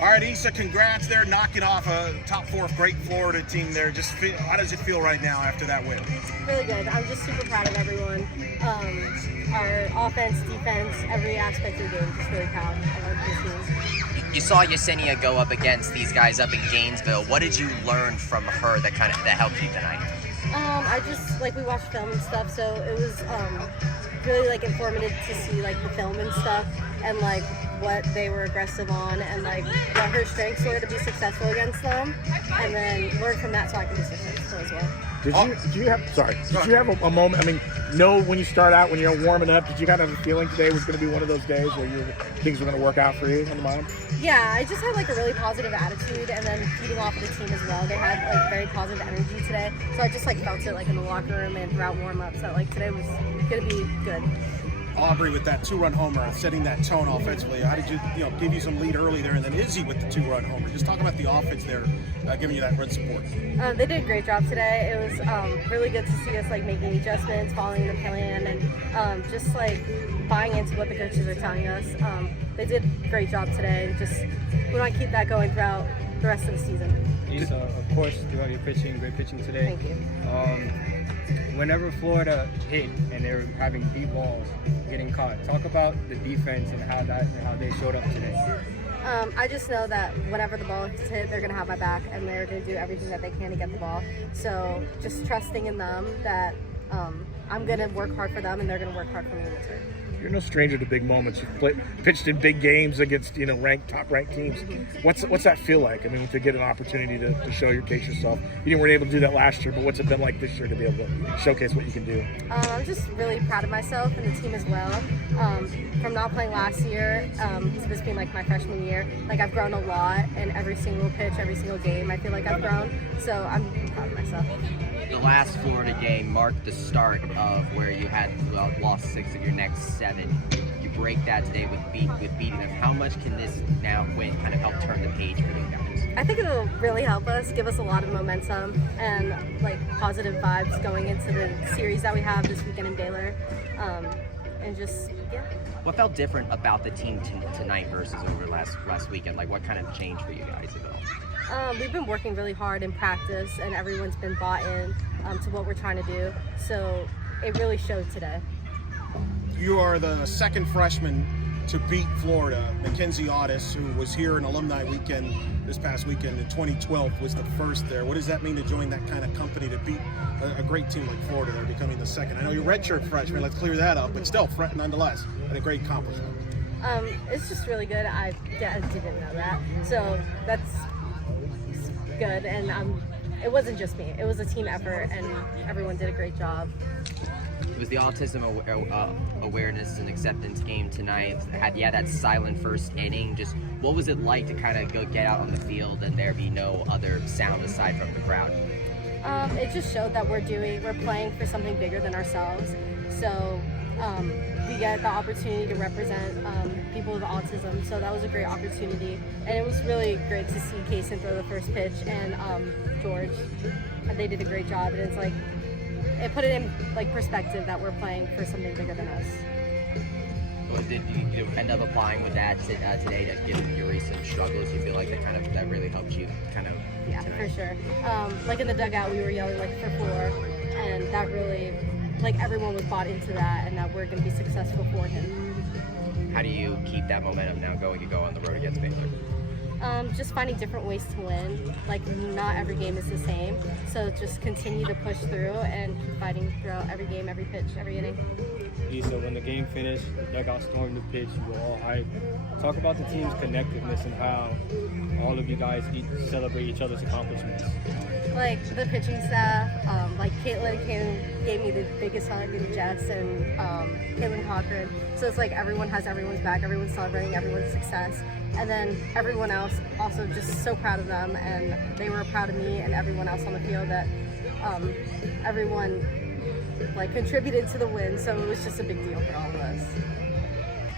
All right, Issa, congrats there, knocking off a top 4 great Florida team there. How does it feel right now after that win? Really good. I'm just super proud of everyone. Our offense, defense, every aspect of the game. Just really proud of our team. You saw Yesenia go up against these guys up in Gainesville. What did you learn from her that helped you tonight? We watched film and stuff, so it was really informative to see the film and stuff and what they were aggressive on and what her strengths were to be successful against them, and then learn from that so I can be successful as well. Did you have a moment? I mean, when you start out, when you're warming up, did you kind of have a feeling today was going to be one of those days where things were going to work out for you on the mound? Yeah, I just had a really positive attitude, and then feeding off of the team as well. They had very positive energy today, so I just felt it in the locker room and throughout warm-ups that today was going to be good. Aubrey with that 2-run homer, setting that tone offensively. How did you give you some lead early there, and then Izzy with the 2-run homer? Just talk about the offense there, giving you that run support. They did a great job today. It was really good to see us making adjustments, following the plan, and just buying into what the coaches are telling us. They did a great job today. We want to keep that going throughout the rest of the season. Issa, of course, throughout your pitching, great pitching today. Thank you. Whenever Florida hit and they were having deep balls getting caught, talk about the defense and how they showed up today. I just know that whenever the ball is hit, they're going to have my back and they're going to do everything that they can to get the ball. So just trusting in them that I'm going to work hard for them and they're going to work hard for me in return. You're no stranger to big moments. You've pitched in big games against top-ranked teams. What's that feel like? I mean, to get an opportunity to show your case yourself. You weren't able to do that last year, but what's it been like this year to be able to showcase what you can do? I'm just really proud of myself and the team as well. From not playing last year to this being my freshman year, I've grown a lot in every single pitch, every single game. I feel like I've grown, so I'm proud of myself. The last Florida game marked the start of where you had lost 6 of your next 7. You break that today with beating them. How much can this now win kind of help turn the page for you guys? I think it'll really help us, give us a lot of momentum and positive vibes going into the series that we have this weekend in Baylor, and just What felt different about the team tonight versus over last weekend? What kind of changed for you guys at all? We've been working really hard in practice, and everyone's been bought in to what we're trying to do. So it really showed today. You are the second freshman to beat Florida. Mackenzie Audis, who was here in alumni weekend this past weekend in 2012, was the first there. What does that mean to join that kind of company to beat a great team like Florida? They're becoming the second. I know you're redshirt freshman. Let's clear that up, but still, nonetheless, and a great accomplishment. It's just really good. I didn't know that, so that's good. And it wasn't just me. It was a team effort, and everyone did a great job. It was the autism awareness and acceptance game tonight. Had that silent first inning. Just what was it like to kind of get out on the field and there be no other sound aside from the crowd? It just showed that we're playing for something bigger than ourselves. So we get the opportunity to represent people with autism. So that was a great opportunity, and it was really great to see Kaysen throw the first pitch and George. They did a great job, and it's it put it in perspective that we're playing for something bigger than us. Well, did you end up applying with that today to given your recent struggles? You feel like that really helped you Yeah, tonight? for sure. In the dugout, we were yelling for 4, and that really everyone was bought into that, and that we're going to be successful for him. How do you keep that momentum now going? You go on the road against Baylor. Just finding different ways to win. Not every game is the same, so just continue to push through and keep fighting throughout every game, every pitch, every inning. Issa, when the game finished, the dugout stormed the pitch, you were all hyped. Talk about the team's connectiveness and how all of you guys celebrate each other's accomplishments. The pitching staff, Caitlin gave me the biggest hug, and Jess and Caitlin Cochran. So it's everyone has everyone's back, everyone's celebrating everyone's success. And then everyone else also just so proud of them, and they were proud of me and everyone else on the field that everyone contributed to the win. So it was just a big deal for all of us.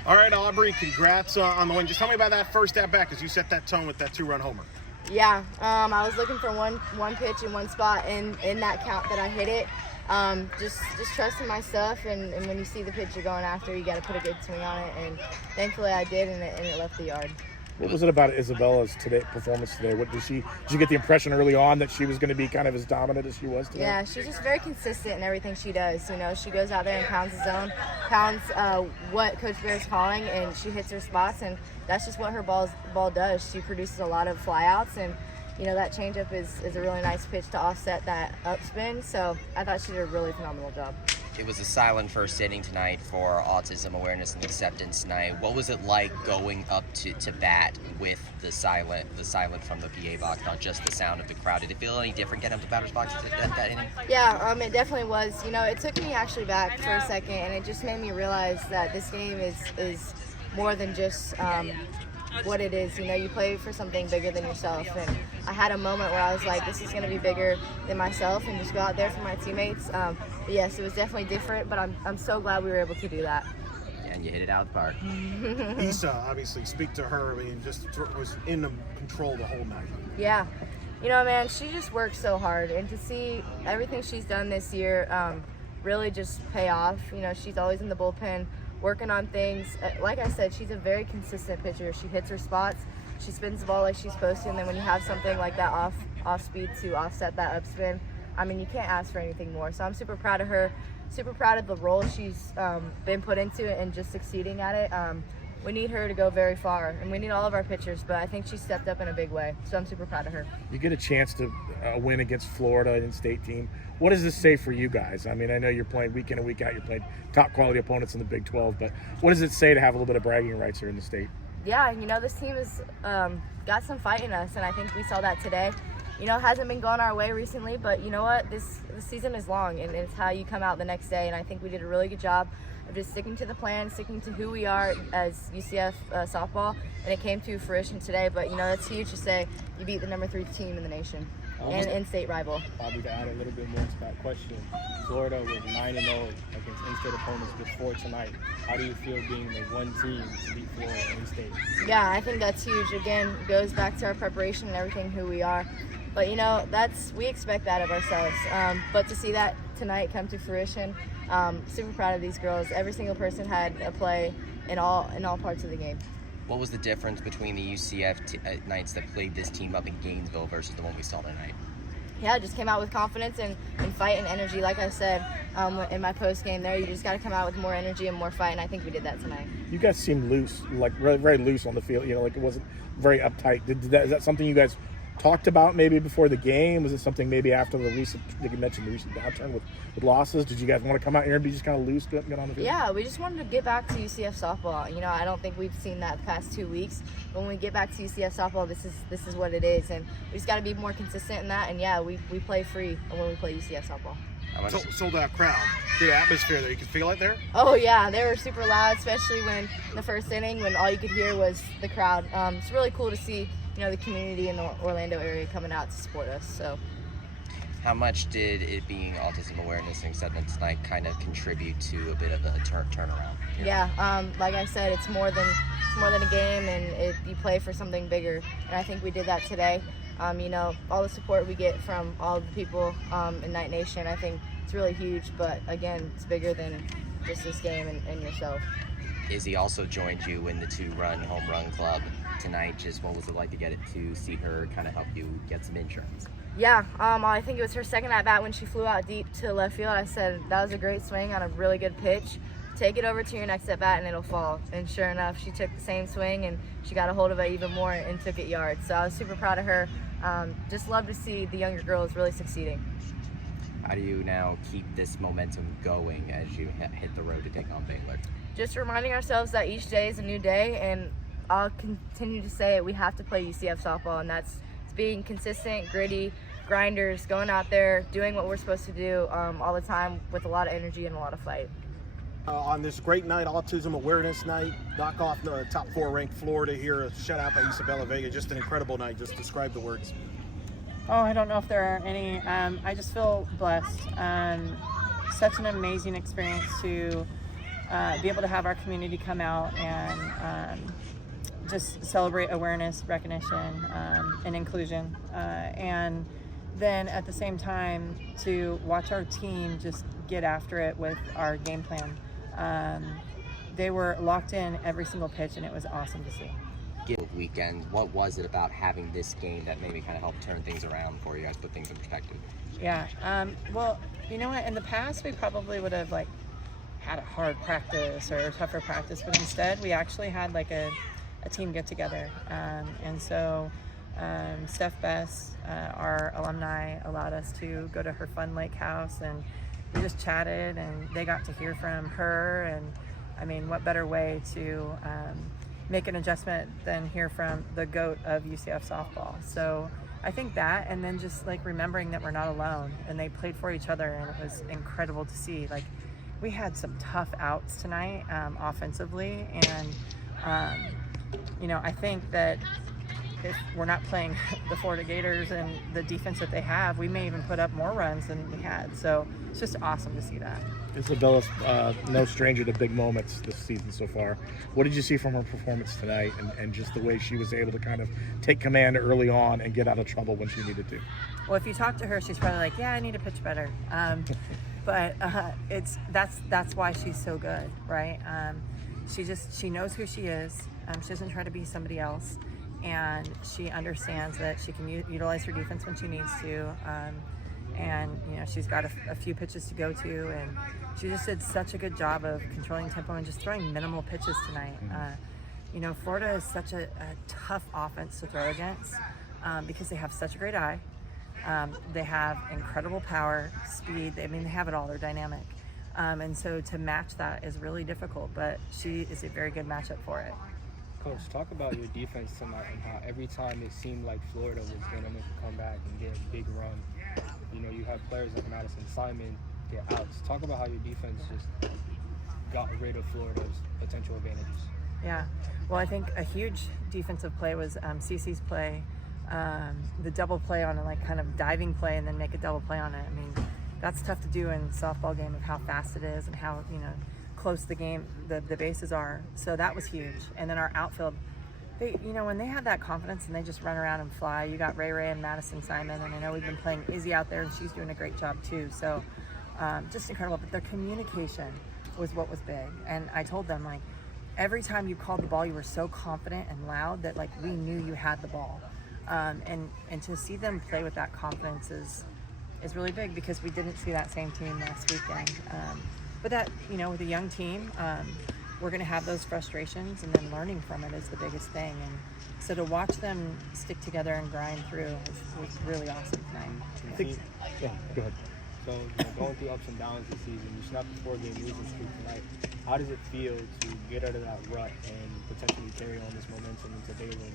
All right, Aubrey, congrats on the win. Just tell me about that first at bat as you set that tone with that 2-run homer. Yeah, I was looking for one pitch in one spot, and in that count that I hit it. Just trusting my stuff, and when you see the pitch you're going after, you got to put a good swing on it, and thankfully I did, and it left the yard. What was it about Isabella's performance today? Did you get the impression early on that she was going to be kind of as dominant as she was today? Yeah, she's just very consistent in everything she does. You know, she goes out there and pounds the zone, pounds what Coach Bear's calling, and she hits her spots, and that's just what her ball does. She produces a lot of flyouts, and you know, that changeup is a really nice pitch to offset that upspin. So I thought she did a really phenomenal job. It was a silent first inning tonight for Autism Awareness and Acceptance Night. What was it like going up to bat with the silent from the PA box, not just the sound of the crowd? Did it feel any different getting up to batter's box that inning? Yeah, it definitely was. You know, it took me actually back for a second, and it just made me realize that this game is more than just what it is. You know, you play for something bigger than yourself, and I had a moment where I was like, this is going to be bigger than myself, and just go out there for my teammates. But yes, it was definitely different, but I'm so glad we were able to do that. And you hit it out of the park. Isa, obviously, speak to her. I mean, just was in control the whole night. Yeah. You know, man, she just works so hard, and to see everything she's done this year really just pay off. You know, she's always in the bullpen working on things. Like I said, she's a very consistent pitcher. She hits her spots, she spins the ball like she's supposed to, and then when you have something like that off speed to offset that upspin, I mean, you can't ask for anything more. So I'm super proud of her, super proud of the role she's been put into it and just succeeding at it. We need her to go very far, and we need all of our pitchers, but I think she stepped up in a big way, so I'm super proud of her. You get a chance to win against Florida in-state team. What does this say for you guys? I mean, I know you're playing week in and week out. You're playing top-quality opponents in the Big 12, but what does it say to have a little bit of bragging rights here in the state? Yeah, you know, this team has got some fight in us, and I think we saw that today. You know, it hasn't been going our way recently, but you know what? The season is long, and it's how you come out the next day, and I think we did a really good job of just sticking to the plan, sticking to who we are as UCF softball, and it came to fruition today. But you know, that's huge to say you beat the number 3 team in the nation and in-state rival. Probably to add a little bit more to that question, Florida was 9-0 against in-state opponents before tonight. How do you feel being the one team to beat Florida in-state? Yeah, I think that's huge. Again, it goes back to our preparation and everything, who we are. But you know, we expect that of ourselves. But to see that tonight come to fruition, super proud of these girls. Every single person had a play in all parts of the game. What was the difference between the UCF nights that played this team up in Gainesville versus the one we saw tonight? Yeah, just came out with confidence and fight and energy. Like I said in my post game there, you just got to come out with more energy and more fight, and I think we did that tonight. You guys seemed loose, like very loose on the field. You know, like it wasn't very uptight. Is that something you guys talked about maybe before the game? Was it something maybe after the recent, I think you mentioned the recent downturn with losses? Did you guys want to come out here and be just kind of loose, get on the field? Yeah, we just wanted to get back to UCF softball. You know, I don't think we've seen that the past 2 weeks. When we get back to UCF softball, this is what it is, and we just got to be more consistent in that. And yeah, we play free when we play UCF softball. Sold out crowd. Good atmosphere there. You can feel it there? Oh yeah, they were super loud, especially when the first inning, when all you could hear was the crowd. It's really cool to see, you know, the community in the Orlando area coming out to support us. So, how much did it being Autism Awareness and Acceptance Night kind of contribute to a bit of a turnaround? Yeah, like I said, it's more than a game, and you play for something bigger. And I think we did that today. You know, all the support we get from all the people in Night Nation, I think it's really huge. But again, it's bigger than just this game and yourself. Izzy also joined you in the 2-run home run club tonight. Just what was it like to get it to see her kind of help you get some insurance? Yeah, I think it was her second at bat when she flew out deep to left field. I said, that was a great swing on a really good pitch. Take it over to your next at bat and it'll fall. And sure enough, she took the same swing and she got a hold of it even more and took it yards. So I was super proud of her. Just love to see the younger girls really succeeding. How do you now keep this momentum going as you hit the road to take on Baylor? Just reminding ourselves that each day is a new day, and I'll continue to say it. We have to play UCF softball, and that's being consistent, gritty, grinders, going out there, doing what we're supposed to do all the time with a lot of energy and a lot of fight. On this great night, Autism Awareness Night, knock off the top 4 ranked Florida here, a shutout by Isabella Vega. Just an incredible night. Just describe the words. Oh, I don't know if there are any. I just feel blessed. Such an amazing experience to be able to have our community come out and just celebrate awareness, recognition, and inclusion. And then at the same time to watch our team just get after it with our game plan. They were locked in every single pitch, and it was awesome to see. weekend. What was it about having this game that maybe kind of helped turn things around for you guys, put things in perspective? Yeah. Well, you know what? In the past, we probably would have like had a hard practice or a tougher practice, but instead we actually had like a team get together. And so Steph Best, our alumni, allowed us to go to her fun lake house, and we just chatted, and they got to hear from her. And I mean, what better way to make an adjustment than hear from the GOAT of UCF softball? So I think that, and then just like remembering that we're not alone, and they played for each other, and it was incredible to see. Like, we had some tough outs tonight offensively, and you know, I think that if we're not playing the Florida Gators and the defense that they have, we may even put up more runs than we had. So it's just awesome to see that. Isabella's no stranger to big moments this season so far. What did you see from her performance tonight, and just the way she was able to kind of take command early on and get out of trouble when she needed to? Well, if you talk to her, she's probably like, yeah, I need to pitch better. But that's why she's so good, right? She knows who she is. She doesn't try to be somebody else, and she understands that she can utilize her defense when she needs to. And you know, she's got a few pitches to go to, and she just did such a good job of controlling tempo and just throwing minimal pitches tonight. You know, Florida is such a tough offense to throw against because they have such a great eye. They have incredible power, speed. I mean, they have it all. They're dynamic. And so to match that is really difficult, but she is a very good matchup for it. Coach, talk about your defense tonight and how every time it seemed like Florida was going to make a comeback and get a big run. You know, you have players like Madison Simon get outs. Talk about how your defense just got rid of Florida's potential advantages. Yeah, well, I think a huge defensive play was Cece's play, the double play on a like kind of diving play and then make a double play on it. I mean, that's tough to do in a softball game of how fast it is and how, you know, close the game, the bases are. So that was huge. And then our outfield, they, you know, when they have that confidence and they just run around and fly, you got Ray and Madison Simon, and I know we've been playing Izzy out there and she's doing a great job too. So just incredible. But their communication was what was big. And I told them, like, every time you called the ball, you were so confident and loud that like we knew you had the ball. And to see them play with that confidence is really big, because we didn't see that same team last weekend. But that, you know, with a young team, we're going to have those frustrations, and then learning from it is the biggest thing. And so to watch them stick together and grind through was really awesome tonight. Yeah, go ahead. So, you know, going through ups and downs this season, you snapped the 4-game losing streak tonight. How does it feel to get out of that rut and potentially carry on this momentum into Baylor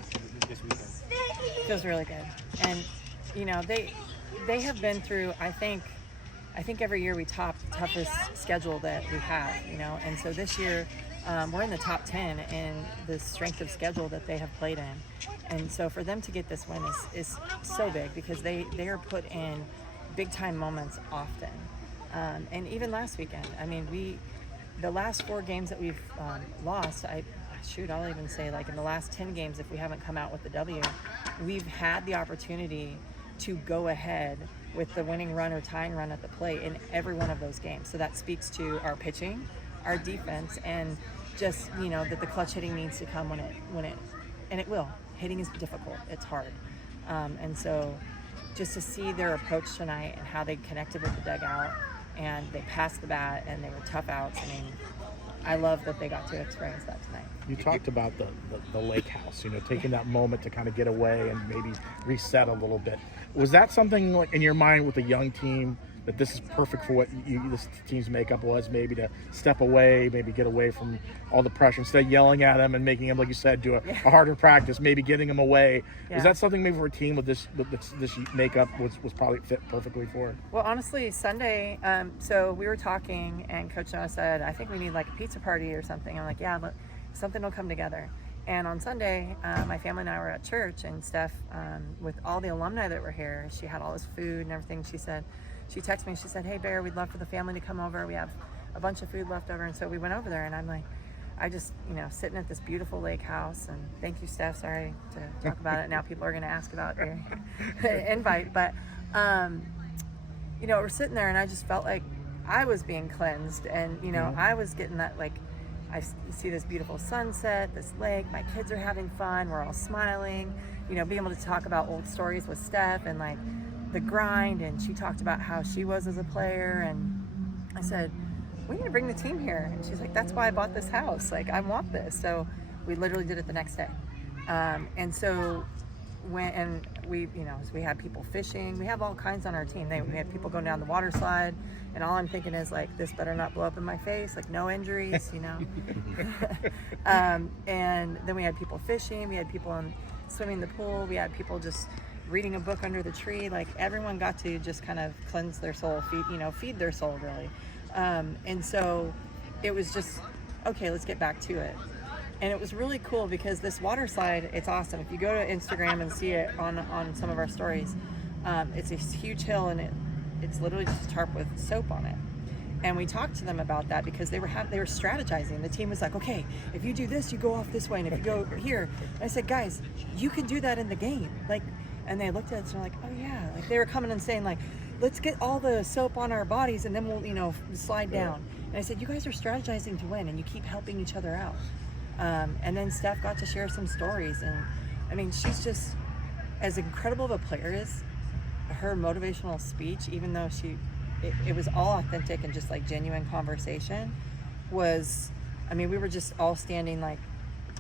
this weekend? It feels really good. And, you know, they have been through, I think every year we top the toughest schedule that we have, you know, and so this year we're in the top 10 in the strength of schedule that they have played in. And so for them to get this win is so big, because they are put in big time moments often. And even last weekend, I mean, the last 4 games that we've lost, I'll even say like in the last 10 games, if we haven't come out with the W, we've had the opportunity to go ahead with the winning run or tying run at the plate in every one of those games. So that speaks to our pitching, our defense, and just, you know, that the clutch hitting needs to come when it and it will. Hitting is difficult. It's hard. And so just to see their approach tonight and how they connected with the dugout, and they passed the bat and they were tough outs. I mean, I love that they got to experience that tonight. You talked about the lake house, you know, taking that moment to kind of get away and maybe reset a little bit. Was that something like in your mind with a young team, that this is perfect for what this team's makeup was, maybe to step away, maybe get away from all the pressure, instead of yelling at them and making them, like you said, do a harder practice, maybe getting them away? Was that something maybe for a team with this makeup was probably fit perfectly for? Well, honestly, Sunday, so we were talking and Coach Noah said, I think we need like a pizza party or something. I'm like, yeah, but something will come together. And on Sunday, my family and I were at church, and Steph, with all the alumni that were here, she had all this food and everything. She texted me and she said, hey, Bear, we'd love for the family to come over. We have a bunch of food left over. And so we went over there, and I'm like, I just, you know, sitting at this beautiful lake house, and thank you, Steph. Sorry to talk about it. Now people are going to ask about your invite. But, you know, we're sitting there, and I just felt like I was being cleansed. And, you know, I was getting that, like, see this beautiful sunset, this lake, my kids are having fun, we're all smiling, you know, being able to talk about old stories with Steph and like the grind. And she talked about how she was as a player, and I said, we need to bring the team here. And she's like, that's why I bought this house, like I want this. So we literally did it the next day. And so we had people fishing, we have all kinds on our team. We had people going down the water slide, and all I'm thinking is like, this better not blow up in my face, like no injuries, you know. And then we had people fishing, we had people swimming in the pool, we had people just reading a book under the tree. Like everyone got to just kind of cleanse their soul, feed their soul really. And so it was just, okay, let's get back to it. And it was really cool because this water slide, it's awesome. If you go to Instagram and see it on some of our stories, it's a huge hill, and it's literally just a tarp with soap on it. And we talked to them about that because they were strategizing. The team was like, okay, if you do this, you go off this way, and if you go here. And I said, guys, you could do that in the game. Like, and they looked at us and were like, oh yeah. Like they were coming and saying like, let's get all the soap on our bodies and then we'll, slide down. And I said, you guys are strategizing to win, and you keep helping each other out. And then Steph got to share some stories, and I mean, she's just as incredible of a player as her motivational speech, even though it was all authentic and just like genuine conversation was, I mean, we were just all standing, like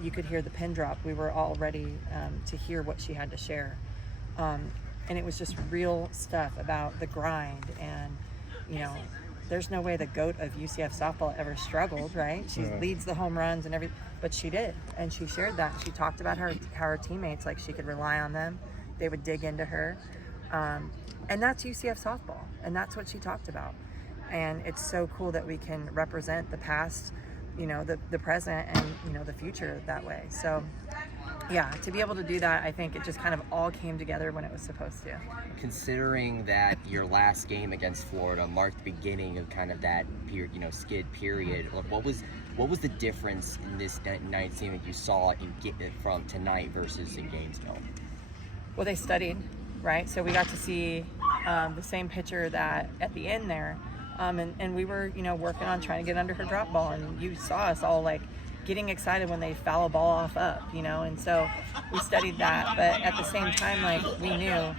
you could hear the pin drop. We were all ready to hear what she had to share. And it was just real stuff about the grind, and there's no way the GOAT of UCF softball ever struggled, right? She leads the home runs and everything, but she did, and she shared that. She talked about how her teammates, like she could rely on them. They would dig into her, and that's UCF softball, and that's what she talked about. And it's so cool that we can represent the past, the present, and the future that way. So yeah, to be able to do that, I think it just kind of all came together when it was supposed to. Considering that your last game against Florida marked the beginning of kind of that skid period, what was the difference in this night's game that you saw from tonight versus in Gainesville? Well, they studied, right? So we got to see the same pitcher that at the end there, and we were working on trying to get under her drop ball, and you saw us all like getting excited when they foul a ball off up, and so we studied that. But at the same time, like we knew, all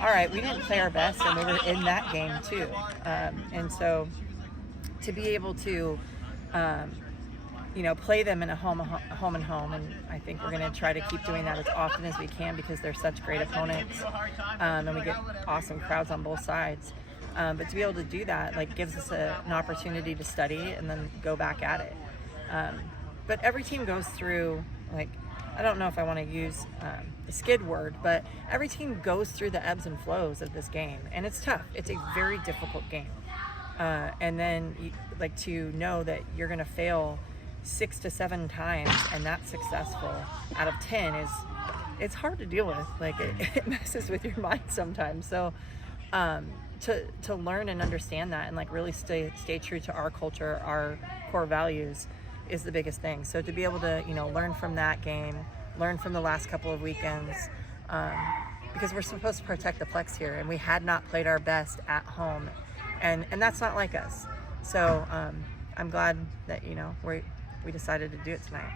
right, we didn't play our best, and we were in that game too. And so to be able to, play them in a home and home, and I think we're going to try to keep doing that as often as we can because they're such great opponents, and we get awesome crowds on both sides. But to be able to do that, like, gives us an opportunity to study and then go back at it. But every team goes through, like, I don't know if I want to use the skid word, but every team goes through the ebbs and flows of this game, and it's tough. It's a very difficult game. And then, to know that you're going to fail 6 to 7 times and that's successful out of 10 it's hard to deal with. Like, it messes with your mind sometimes. So to learn and understand that and like really stay true to our culture, our core values, is the biggest thing. So to be able to learn from that game, learn from the last couple of weekends, because we're supposed to protect the Plex here, and we had not played our best at home, and that's not like us. So I'm glad that we decided to do it tonight.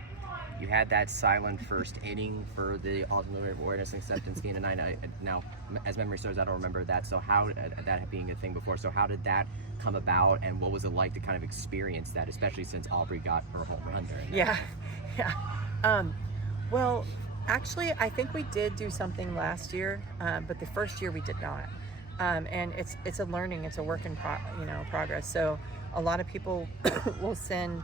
You had that silent first inning for the Ultimate Awareness and Acceptance game tonight. Now, as memory serves, I don't remember that. So how, that being a thing before, so how did that come about, and what was it like to kind of experience that, especially since Aubrey got her home run there? Yeah. Well, actually, I think we did do something last year, but the first year we did not. And it's a learning, it's a work in progress. So a lot of people will send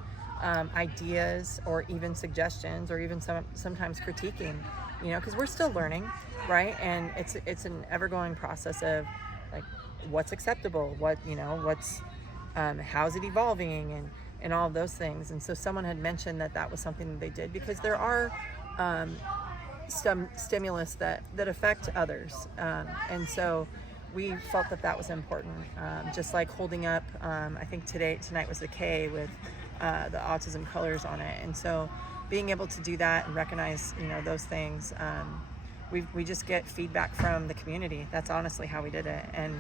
ideas or even suggestions or even sometimes critiquing, because we're still learning, right? And it's an ever-going process of like what's acceptable, what's how's it evolving, and all of those things. And so someone had mentioned that was something that they did because there are some stimulus that affect others, and so we felt that was important, just like holding up, I think tonight was the K with the autism colors on it. And so being able to do that and recognize those things, we just get feedback from the community. That's honestly how we did it, and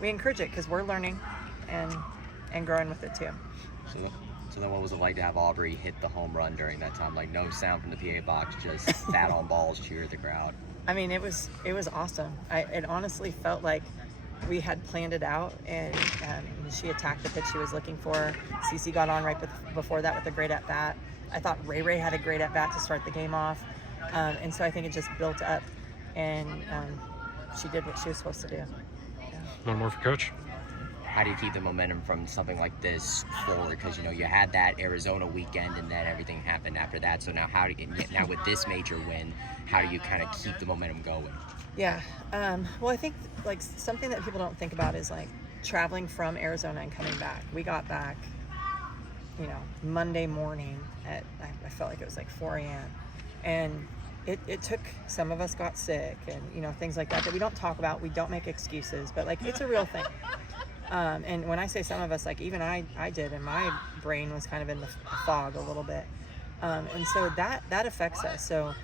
we encourage it because we're learning and growing with it too. So then what was it like to have Aubrey hit the home run during that time? Like, no sound from the PA box, just bat on balls, cheer the crowd. I mean, it was awesome. It honestly felt like we had planned it out, and she attacked the pitch she was looking for. Cece got on right before that with a great at-bat. I thought Ray had a great at-bat to start the game off. And so I think it just built up, and she did what she was supposed to do. Yeah. One more for Coach. How do you keep the momentum from something like this forward? Because, you know, you had that Arizona weekend and then everything happened after that. So now now with this major win, how do you kind of keep the momentum going? Yeah. Well, I think like something that people don't think about is like traveling from Arizona and coming back. We got back, you know, Monday morning at, I felt like it was like 4 a.m. And it took, some of us got sick and, you know, things like that we don't talk about. We don't make excuses, but like it's a real thing. And when I say some of us, like even I did, and my brain was kind of in the fog a little bit. And so that affects us. So,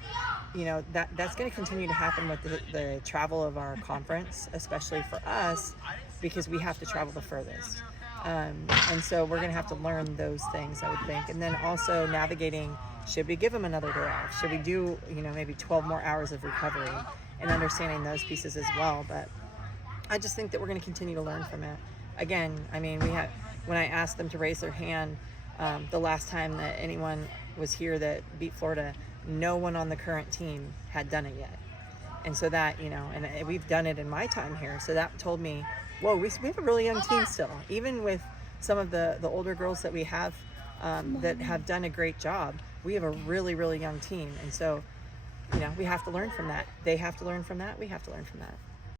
you know, that's going to continue to happen with the travel of our conference, especially for us, because we have to travel the furthest. And so we're going to have to learn those things, I would think. And then also navigating, should we give them another day off? Should we do, you know, maybe 12 more hours of recovery, and understanding those pieces as well. But I just think that we're going to continue to learn from it. Again, I mean, when I asked them to raise their hand, the last time that anyone was here that beat Florida, no one on the current team had done it yet. And so that, you know, and we've done it in my time here. So that told me, whoa, we have a really young team still. Even with some of the older girls that we have that have done a great job, we have a really, really young team. And so, you know, we have to learn from that. They have to learn from that. We have to learn from that.